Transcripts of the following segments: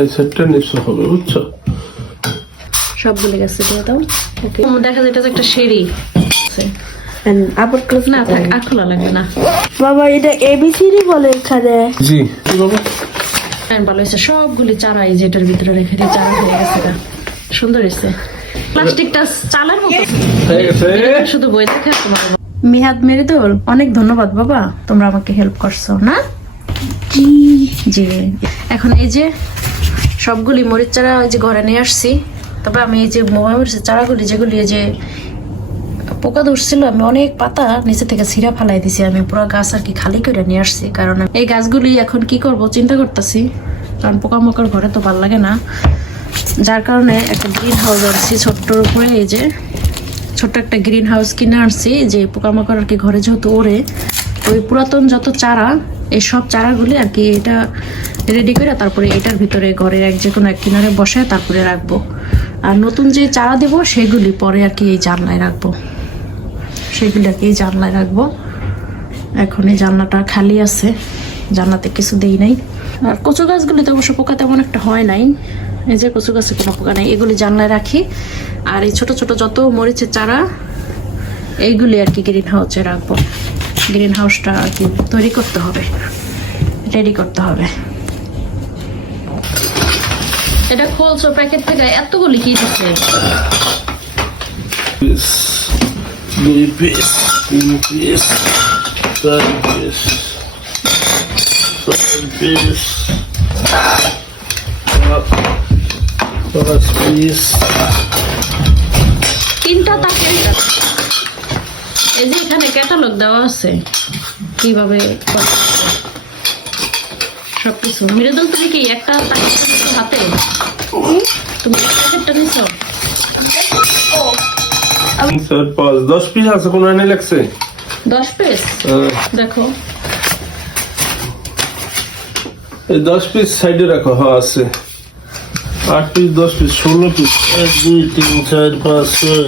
এই সেটটা নিশ্চয় হবে বুঝছ? সব ভুলে গেছে দিয়ে দাও ওকে দেখা যায় এটা একটা সিঁড়ি। আবার ক্লোজ না থাক আর খোলা লাগবে না। বাবা এটা এবিসিডি বলে এখানে। জি। বাবা ভালো হয়েছে সবগুলি চারা এই যেটার ভিতরে রেখে দিয়ে চারা হয়ে গেছে। সুন্দর হয়েছে। প্লাস্টিকটা চালার মতো। হয়ে গেছে। শুধু বই দেখে তোমার মিহাদ মেরিদুল অনেক ধন্যবাদ বাবা তোমরা আমাকে হেল্প করছ না? জি। জি। এখন এই যে সবগুলি মরিচ চারা যে ঘরে নিয়ে আসছি। তবে আমি এই যে মরিচের চারাগুলি যেগুলি যে পোকা ধরছিল, আমি অনেক পাতা নিচে থেকে ছিঁড়া ফালাই দিছি। আমি পুরো গাছ আর কি খালি করে নিয়ে আসছি। কারণ এই গাছগুলি এখন কি করব চিন্তা করতেছি। কারণ পোকামাকড় ঘরে তো ভালো লাগে না। যার কারণে একটা গ্রিন হাউস আনছি ছোট্টর উপরে, এই যে ছোট্ট একটা গ্রিন হাউস কিনে আনছি। যে পোকামাকড় আর কি ঘরে যেহেতু ওড়ে, ওই পুরাতন যত চারা এই সব চারাগুলি আর কি এটা রেডি করে তারপরে এটার ভিতরে ঘরের এক যে কোনো এক কিনারে বসে তারপরে রাখব। আর নতুন যে চারা দেব সেগুলি পরে আর কি এই জানলায় রাখব। সেগুলি আর কি এই জানলায় রাখব। এখন এই জানলাটা খালি আছে, জানলাতে কিছু দেই নাই। আর কচু গাছগুলিতে অবশ্য পোকা তেমন একটা হয় নাই। এই যে কচু গাছে কোনো পোকা নাই, এগুলি জানলায় রাখি। আর এই ছোট ছোট যত মরিচের চারা, এইগুলি আর কি গ্রিন হাউসে রাখব। গ্রিন হাউসটা আর কি তৈরি করতে হবে রেডি করতে হবে এটা খোলছো প্যাকেট থেকে এতগুলি কি দিচ্ছে পিস দুই পিস তিন পিস চার পিস ছয় পিস পাঁচ পিস তিনটা তাকে। এই যে এখানে ক্যাটালগ দেওয়া আছে কীভাবে। সবকিছু। মৃদুল তুমি কি একটা নিছো হাতে? তুমি প্যাকেটটা নিছো পাঁচ দশ পিস আছে কোনো এনে লাগছে? দশ পিস হ্যাঁ। দেখো। এই দশ পিস সাইডে রাখো হ্যাঁ আছে। আট পিস দশ পিস ষোলো পিস এক দুই তিন চার পাঁচ ছয়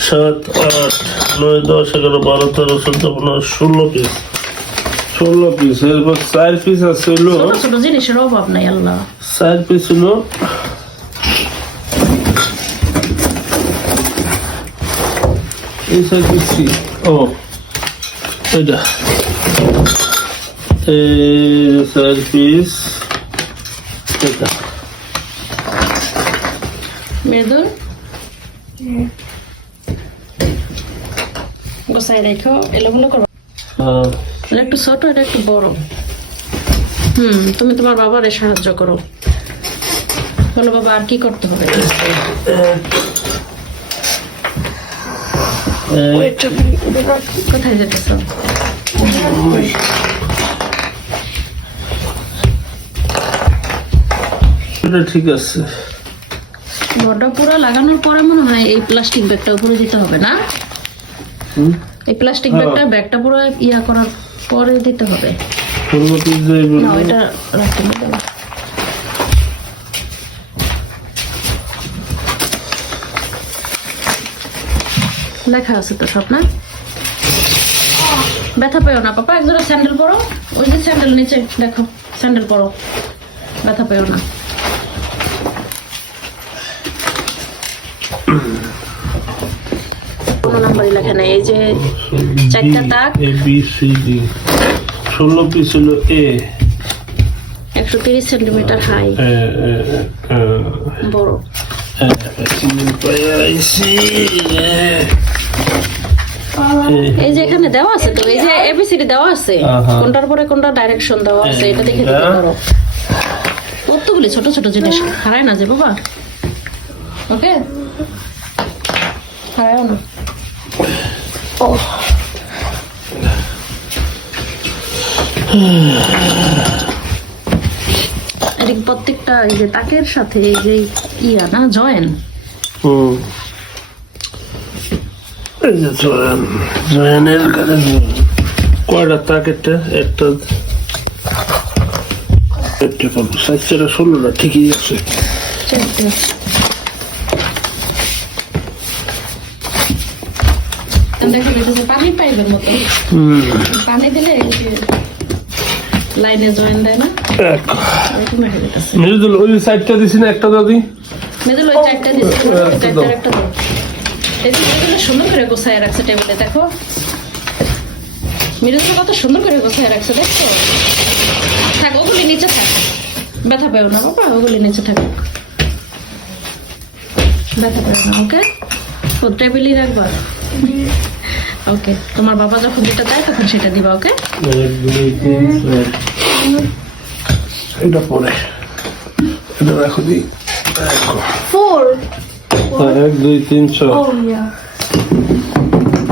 সাত আট নয় দশ এগারো বারো তেরো চোদ্দ পনেরো ষোলো পিস ষোলো পিস এরপর চার পিস আছে হলো ছোট জিনিসের অভাব নাই আল্লাহ। চার পিস হলো এই চার পিস ও এটা এই চার পিস এটা মৃদুল? রেখো এলোগুলো করো। হ্যাঁ। এটা একটু ছোট এটা একটু বড়। হুম তুমি তোমার বাবারে সাহায্য করো। বলো বাবা আর কি করতে হবে? কোথায় যেতেছ? ঠিক আছে। বড়টা পুরো লাগানোর পরে মনে হয় এই প্লাস্টিক ব্যাগটা উপরে দিতে হবে না? এই প্লাস্টিক। ব্যাগটা ব্যাগটা পুরো ইয়া করার পরে দিতে হবে। ষোলো পিস যাইব না এটা রাখতে হবে। না। লেখা আছে তো সব না? ব্যথা পেও না পাপা একজোড়া স্যান্ডেল পরো। ওই যে স্যান্ডেল নিচে দেখো স্যান্ডেল পরো। ব্যথা পেও না। নাম্বারই লেখা নাই। এই যে চারটা দাগ। A B C D. ষোলো পিস হলো এ। একশো তিরিশ সেন্টিমিটার হাই। বড়। এই যে এখানে দেওয়া আছে তো এই যে এবিসিডি দেওয়া আছে। কোনটার পরে কোনটা ডাইরেকশন দেওয়া আছে এটা দেখে দিতে পারো। কতগুলি ছোট ছোট জিনিস? হারায় না যে বাবা। ওকে? হারায় না। এদিকে প্রত্যেকটা এই যে তাকের সাথে এই যে ইয়া না জয়েন? হুম। এই যে জয়ান জয়ানের কয়টা একটা একটা ষোলোটা ঠিকই আছে। দেখো পানি পাইবের মতো। পানি দিলে লাইনে জয়েন দেয় না? হয়ে ওই সাইডটা দিছি না একটা দাদি মেদুল ওই একটা দাও। এই যে সুন্দর করে গোছায় রাখছে টেবিলে দেখো। মৃদুল কত সুন্দর করে গোছায় রাখছে দেখছ? থাক ওগুলি নিচে থাক। ব্যথা পেও না বাবা ওগুলি নিচে থাক। ব্যথা পেও না ওকে? ও টেবিলই রাখবা। ওকে তোমার বাবা যখন যেটা দেয় তখন সেটা দিবা ওকে দুই এটা পরে। এটা রাখো দি। রাখো। Four. হ্যাঁ, এক দুই তিন চার। Oh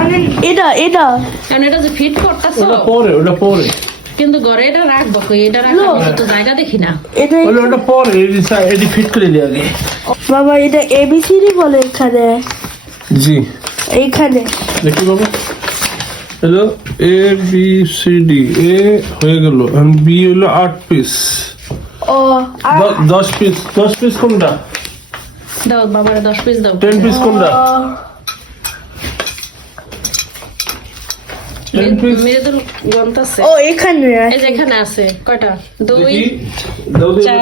আরে এটা এটা। কারণ এটা যে ফিট করতেছো? ওটা পরে ওটা পরে। কিন্তু ঘরে এটা রাখব কই? এটা No. তো জায়গা দেখি না। এটা ওটা ওটা পরে এটি ফিট করে দিই আগে। বাবা এটা এবিসিডি বলে এখানে। জি। এইখানে। দেখি বাবা। হলো A B C D A হয়ে গেল। বি হলো আট পিস ও দশ পিস দশ পিস কোনটা? দাও বাবারে দশ পিস দাও। টেন পিস কোনটা? ও। এখানে এখানে আছে কয়টা? দুই দেখি। দাও দিই চার।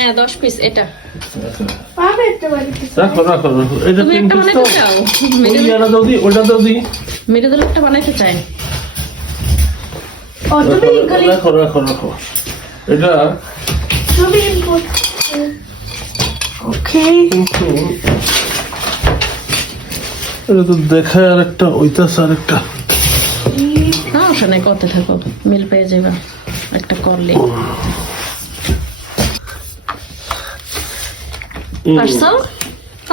হ্যাঁ দশ পিস এটা। পাবে একটা রাখো রাখো রাখো। এটা তুমি একটা বানাইতে চাও? ওই মেয়েদের দাও দি ওটা দাও দি। মেয়েদের একটা বানাইতে চাই। ও তুমি গলি রাখো রাখো রাখো এটা তুমি ওকে এটা তো দেখা আর একটা ওইটাছে আর একটা সমস্যা নাই করতে থাকো। মিল পেয়ে যাবা। একটা করলে। পারছ?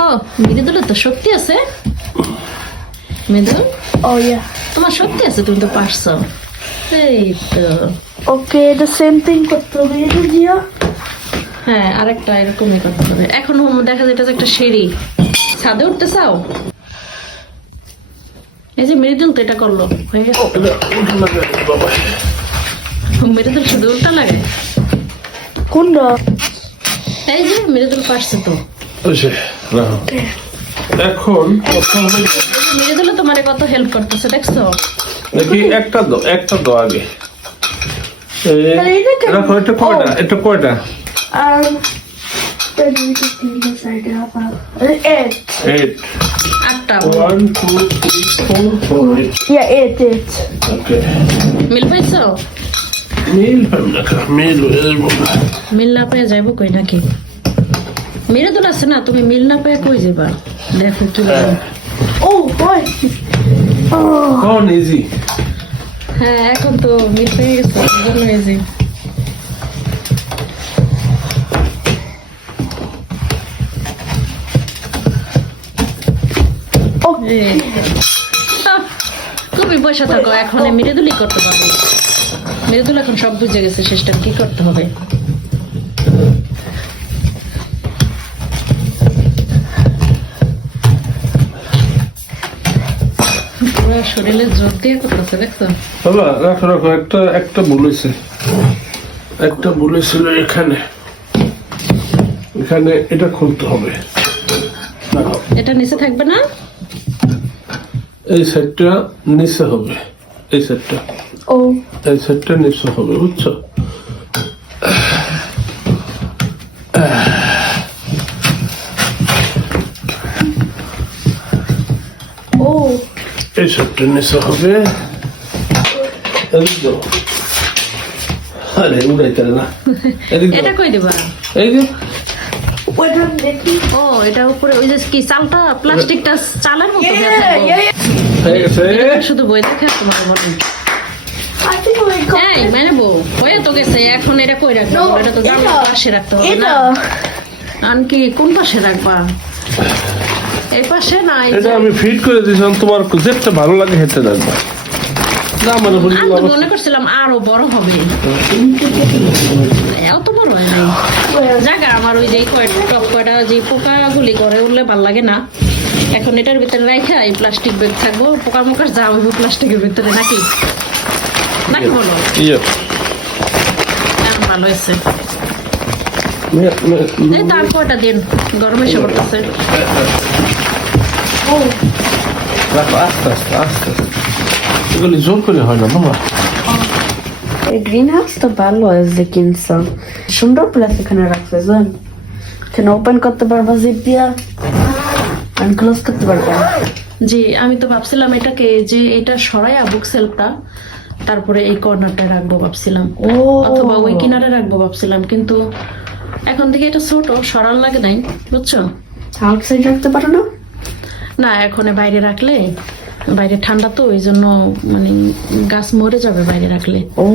ও মৃদুলের তো শক্তি আছে। মৃদুল ও ইয়া তোমার শক্তি আছে তুমি তো পারছ। এই তো। ওকে এটা সেম থিং করতে হবে জিয়া হ্যাঁ আরেকটা এরকমই করতে হবে। এখন দেখা যায় এটা একটা সিঁড়ি। ছাদে উঠতে চাও? এই যে মৃদুল তো এটা করল। হয়ে গেছে। মৃদুল শুধু উল্টা লাগে? কোনটা? এই যে মৃদুল পারছে তো। এখন মৃদুল তোমার কত হেল্প করতেছে দেখছ? দেখি একটা দাও একটা দাও আগে? রাখো এটা কয়টা। এটা কয়টা? মিল পাইছো? মিল হবে না মিল হয়ে যাব মিল না পেয়ে যাইবো কই নাকি? মৃদুল আছে না তুমি মিল না পেয়ে কই যাবা দেখো কি ও বয় ও কখন ইজি? হ্যাঁ এখন তো মিল পেয়ে গেছে জন্য এই যে ও এই তো। আহ, তুমি বসে থাকো এখন এই মৃদুলি করতে পারবে। মৃদুল এখন সব বুঝে গেছে শেষটা কি করতে হবে। শরীরে জোর দিয়ে করতেছে দেখছ? বাবা রাখো রাখো একটা এখানে। এখানে এটা খুলতে হবে। এটা নিচে থাকবে না? এই সেটটা নিচে হবে। এই সেটটা ও। এই সেটটা নিচে হবে বুঝছ? ও। এই সেটটা নিচে হবে। আরে উড়াইতে না। এটা কই দিবা? এই যে ও এটা উপরে ওই যে কি চালটা প্লাস্টিকটা চালের মতো. হয়ে শুধু বই দেখে তোমার বলেন এই মানে বউ হয়ে তো গেছে এখন এটা কই রাখব? এটা তো জানলা পাশে রাখতে হবে না? এটা কোন পাশে রাখবা? এই পাশে না এটা আমি ফিট করে দিয়েছিলাম তোমার যেটা ভালো লাগে হেঁটে রাখবা না মানে বলি আমি তো মনে করছিলাম আরও বড় হবে। এত বড় হয় নাই। জায়গা আমার ওই যে কয়টা টপ কয়টা যে পোকাগুলি করে উঠলে ভালো লাগে না। এখন এটার ভিতরে রাখা এই প্লাস্টিক ব্যাগ থাকব। পোকা মোকার যা হইব প্লাস্টিকের ভিতরে নাকি? নাকি বলো ভালো হয়েছে মে- মে- এই তার দিন গরমে এসে পড়তেছে রাখো আস্তে আস্তে আস্তে আস্তে এগুলি জোর করে হয় না বাবা এই গ্রিন হাউস ভালো আছে কিনছো সুন্দর প্লেস এখানে রাখছে জান এখানে ওপেন করতে পারবা জিপ দিয়া আর ক্লোজ করতে পারবা জি আমি তো ভাবছিলাম এটাকে যে এটা সরাইয়া বুক সেলফটা তারপরে এই কর্নারটা রাখব ভাবছিলাম। ও! অথবা ওই কিনারে রাখব ভাবছিলাম কিন্তু এখন থেকে এটা ছোট সরার লাগে নাই বুঝছ? আউটসাইড রাখতে পারো না? না এখন বাইরে রাখলে বাইরে ঠান্ডা তো ওই জন্য মানে গাছ মরে যাবে বাইরে রাখলে। ও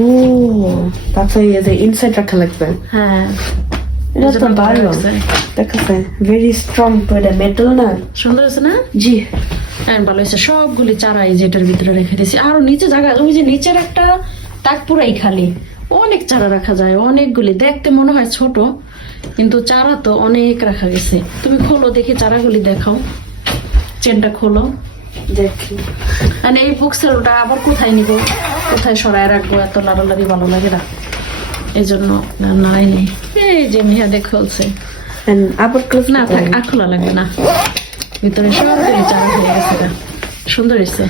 তারপরে ইনসাইড রাখা লাগবে। হ্যাঁ। এটা তো ভালো। দেখাচ্ছে ভেরি স্ট্রং তো এটা মেটাল না? সুন্দর আছে না? জি। হ্যাঁ ভালো হয়েছে সবগুলি চারা এই যে এটার ভিতরে রেখে দিয়েছি। আরও নিচে জায়গা ওই যে নিচের একটা তাক পুরাই খালি। অনেক চারা রাখা যায় অনেকগুলি। দেখতে মনে হয় ছোট কিন্তু চারা তো অনেক রাখা গেছে। তুমি খোলো দেখি চারাগুলি দেখাও। চেনটা খোলো। দেখি। মানে এই বুক সেলটা আবার কোথায় নিব? কোথায় সরায় রাখব? এত লাড়ালাড়ি ভালো লাগে না। এই জন্য নাই নেই। এই যে মেহাদে খুলছে আবার না থাক আর খোলা লাগবে না। ভিতরে চারা হয়ে গেছে সুন্দর হয়েছে।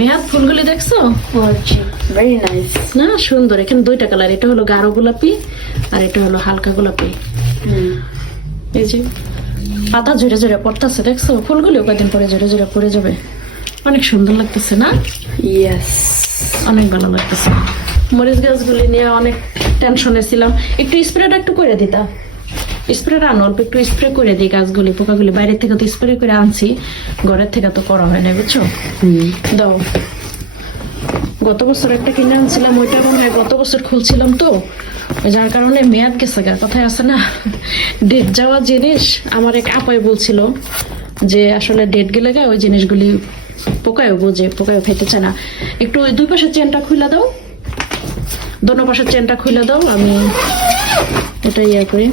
মেহাদ ফুলগুলি দেখছ? ভেরি নাইস না সুন্দর। এখানে দুইটা কালার এটা হলো গাঢ় গোলাপি আর এটা হলো হালকা গোলাপি। এই যে পাতা ঝরে ঝরে পড়তেছে দেখছ? ফুলগুলি কয়েকদিন পরে ঝরে ঝরে পড়ে যাবে। অনেক সুন্দর লাগতেছে না? ইয়েস অনেক ভালো লাগতেছে। মরিচ গাছগুলি নিয়ে অনেক টেনশনে ছিলাম। একটু স্প্রেটা একটু করে দিতা। স্প্রেটা আনো অল্প একটু স্প্রে করে দিই গাছগুলি পোকাগুলি। বাইরে থেকে তো স্প্রে করে আনছি ঘরের থেকে তো করা হয় না বুঝছ? দাও। গত বছর একটা কিনে আনছিলাম ওইটা মনে হয় গত বছর খুলছিলাম তো ওই যার কারণে মেয়াদ গেছে গা কথায় আছে না? ডেট যাওয়া জিনিস আমার এক আপাই বলছিল যে আসলে ডেট গেলে গা ওই জিনিসগুলি পোকায়ও বোঝে পোকায়ও খেতে চায় না। একটু ওই দুই পাশের চেনটা খুলে দাও। দোনো পাশের চেনটা খুলে দাও আমি এটা ইয়ে করি।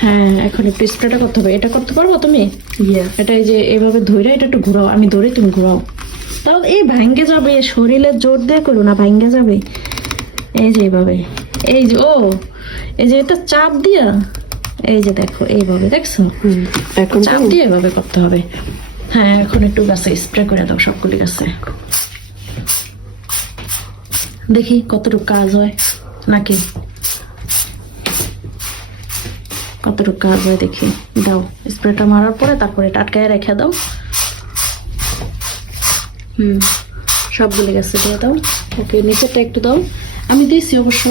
হ্যাঁ এখন একটু স্প্রেটা করতে হবে। এটা করতে পারব তুমি? এটা এই যে এভাবে ধরে এটা একটু ঘুরাও। আমি ধরে তুমি ঘুরাও। তাও এই ভাঙ্গে যাবে শরীরে জোর দিয়ে করো না ভাঙ্গে যাবে। এই যে এইভাবে। এই যে ও এই যে এটা চাপ দিয়া। এই যে দেখো এইভাবে দেখছ? এখন চাপ দিয়ে এভাবে করতে হবে। হ্যাঁ এখন একটু গাছে স্প্রে করে দাও সবগুলি গাছে। দেখি কতটুকু কাজ হয়। নাকি? কতটুকু কাজ হয় দেখি। দাও স্প্রেটা মারার পরে তারপরে এটা আটকায় রেখে দাও। হুম সব সবগুলি গাছে দিয়ে দাও। ওকে নিচেরটা একটু দাও। আমি দিয়েছি অবশ্য।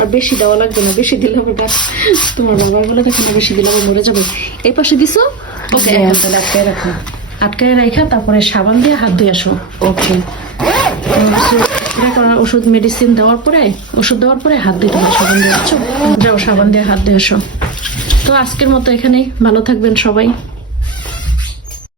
আর বেশি দেওয়া লাগবে না বেশি দিলে গাছ তোমার বাবা বলে দেখো না বেশি দিলে আবার মরে যাবে। এই পাশে দিছো? ওকে তাহলে আটকায় রাখো। আটকায় রাখা তারপরে সাবান দিয়ে হাত ধুয়ে আসো। ওকে ওষুধ মেডিসিন দেওয়ার পরে, ওষুধ দেওয়ার পরে হাত দিতে তোমার সাবান দিয়ে, যাও, সাবান দিয়ে হাত দিয়ে এসো। তো আজকের মতো এখানেই। ভালো থাকবেন সবাই।